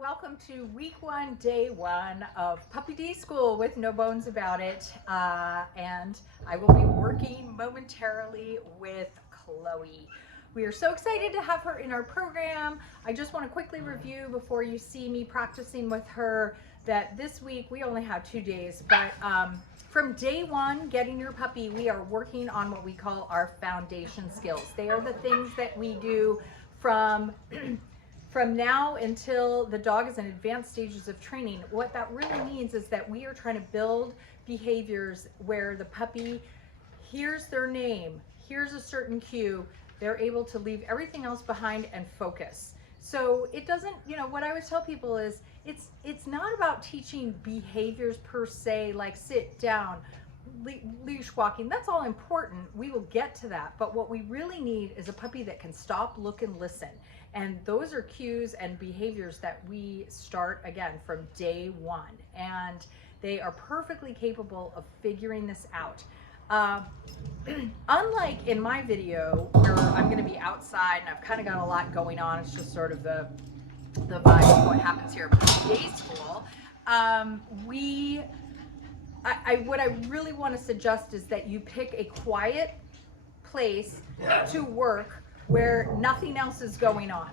welcome to week 1, day 1 of Puppy Day School with No Bones About It. And I will be working momentarily with Chloe. We are so excited to have her in our program. I just want to quickly review before you see me practicing with her that this week we only have 2 days, but from day 1, getting your puppy, we are working on what we call our foundation skills. They are the things that we do from now until the dog is in advanced stages of training. What that really means is that we are trying to build behaviors where the puppy hears their name, hears a certain cue, they're able to leave everything else behind and focus. So it doesn't, what I always tell people is it's not about teaching behaviors per se, like sit down, leash walking. That's all important. We will get to that. But what we really need is a puppy that can stop, look, and listen. And those are cues and behaviors that we start again from day 1. And they are perfectly capable of figuring this out. Unlike in my video where I'm going to be outside and I've kind of got a lot going on, it's just sort of the vibe of what happens here at day school. What I really want to suggest is that you pick a quiet place to work where nothing else is going on.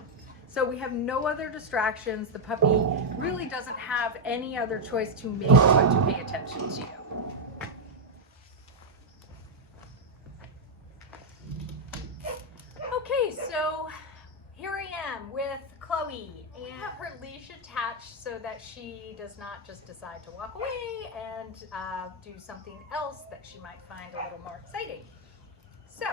So we have no other distractions. The puppy really doesn't have any other choice to make but to pay attention to you. Okay, so here I am with Chloe, and I have her leash attached so that she does not just decide to walk away and do something else that she might find a little more exciting. So,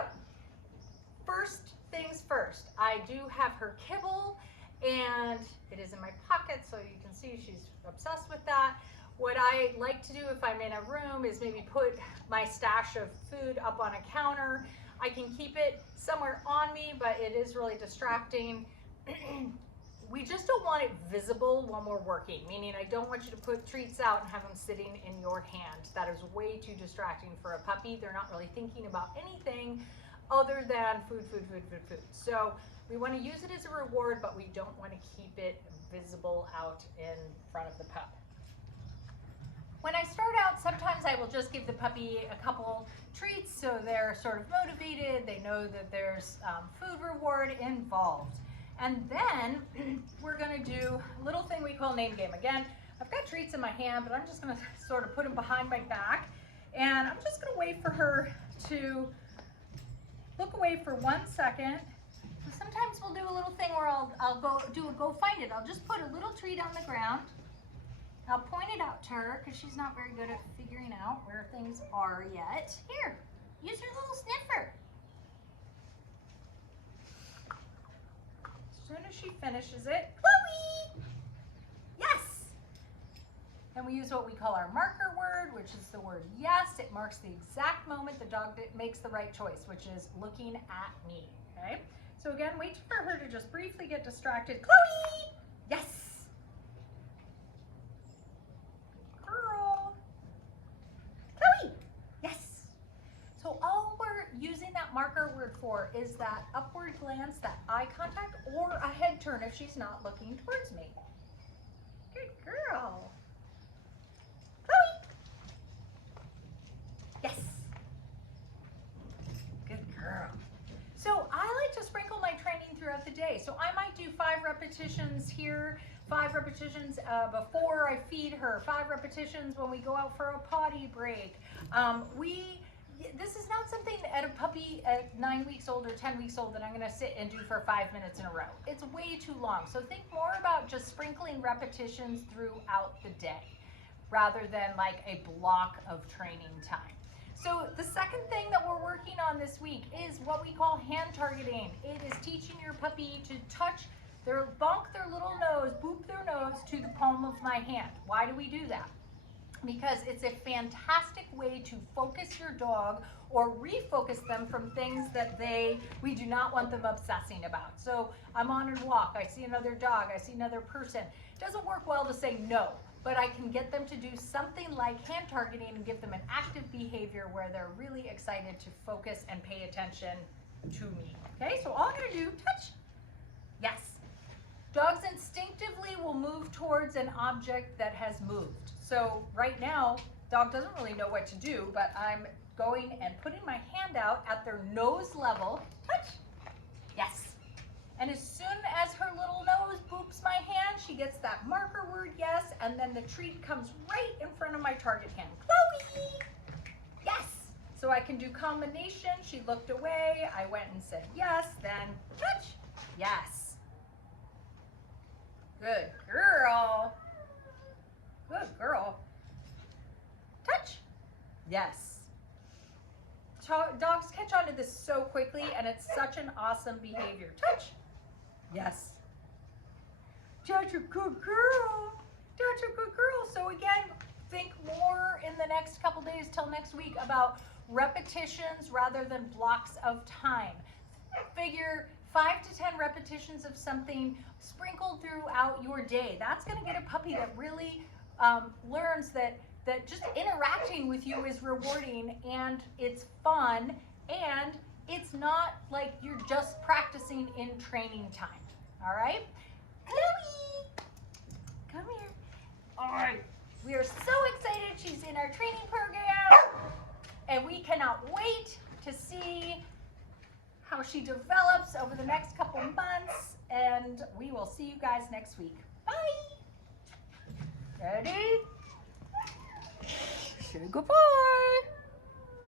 first things first, I do have her kibble, and it is in my pocket, so you can see she's obsessed with that. What I like to do if I'm in a room is maybe put my stash of food up on a counter. I can keep it somewhere on me, but it is really distracting. We just don't want it visible when we're working, meaning I don't want you to put treats out and have them sitting in your hand. That is way too distracting for a puppy. They're not really thinking about anything other than food, food, food, food, food. So we want to use it as a reward, but we don't want to keep it visible out in front of the pup. When I start out, sometimes I will just give the puppy a couple treats so they're sort of motivated. They know that there's food reward involved. And then we're going to do a little thing we call name game. Again, I've got treats in my hand, but I'm just going to sort of put them behind my back. And I'm just going to wait for her to look away for 1 second. Sometimes we'll do a little thing where I'll go find it. I'll just put a little treat on the ground. I'll point it out to her because she's not very good at figuring out where things are yet. Here, use your little sniffer. As soon as she finishes it, Chloe! Yes! And we use what we call our marker word, which is the word yes. It marks the exact moment the dog makes the right choice, which is looking at me, okay? So again, wait for her to just briefly get distracted. Chloe! Yes! Using that marker word for is that upward glance, that eye contact, or a head turn if she's not looking towards me. Good girl. Chloe. Yes. Good girl. So I like to sprinkle my training throughout the day. So I might do 5 repetitions here, 5 repetitions before I feed her, 5 repetitions when we go out for a potty break. This is not something at a puppy at 9 weeks old or 10 weeks old that I'm going to sit and do for 5 minutes in a row. It's way too long. So think more about just sprinkling repetitions throughout the day rather than like a block of training time. So the second thing that we're working on this week is what we call hand targeting. It is teaching your puppy to touch bonk their little nose, boop their nose to the palm of my hand. Why do we do that? Because it's a fantastic way to focus your dog or refocus them from things that we do not want them obsessing about. So I'm on a walk, I see another dog, I see another person. It doesn't work well to say no, but I can get them to do something like hand targeting and give them an active behavior where they're really excited to focus and pay attention to me. Okay, so all I'm gonna do, touch, yes. Dogs instinctively will move towards an object that has moved. So right now, dog doesn't really know what to do, but I'm going and putting my hand out at their nose level. Touch. Yes. And as soon as her little nose boops my hand, she gets that marker word yes, and then the treat comes right in front of my target hand. Chloe! Yes! So I can do combination. She looked away. I went and said yes, then touch. Yes. Good girl. Good girl. Touch. Yes. Dogs catch on to this so quickly, and it's such an awesome behavior. Touch. Yes. That's a good girl. That's a good girl. So again, think more in the next couple days till next week about repetitions rather than blocks of time. Figure 5 to 10 repetitions of something sprinkled throughout your day. That's going to get a puppy that really learns that just interacting with you is rewarding and it's fun and it's not like you're just practicing in training time. All right? Chloe, come here. All right. We are so excited she's in our training program and we cannot wait to see how she develops over the next couple months, and we will see you guys next week. Bye. Ready? Say goodbye.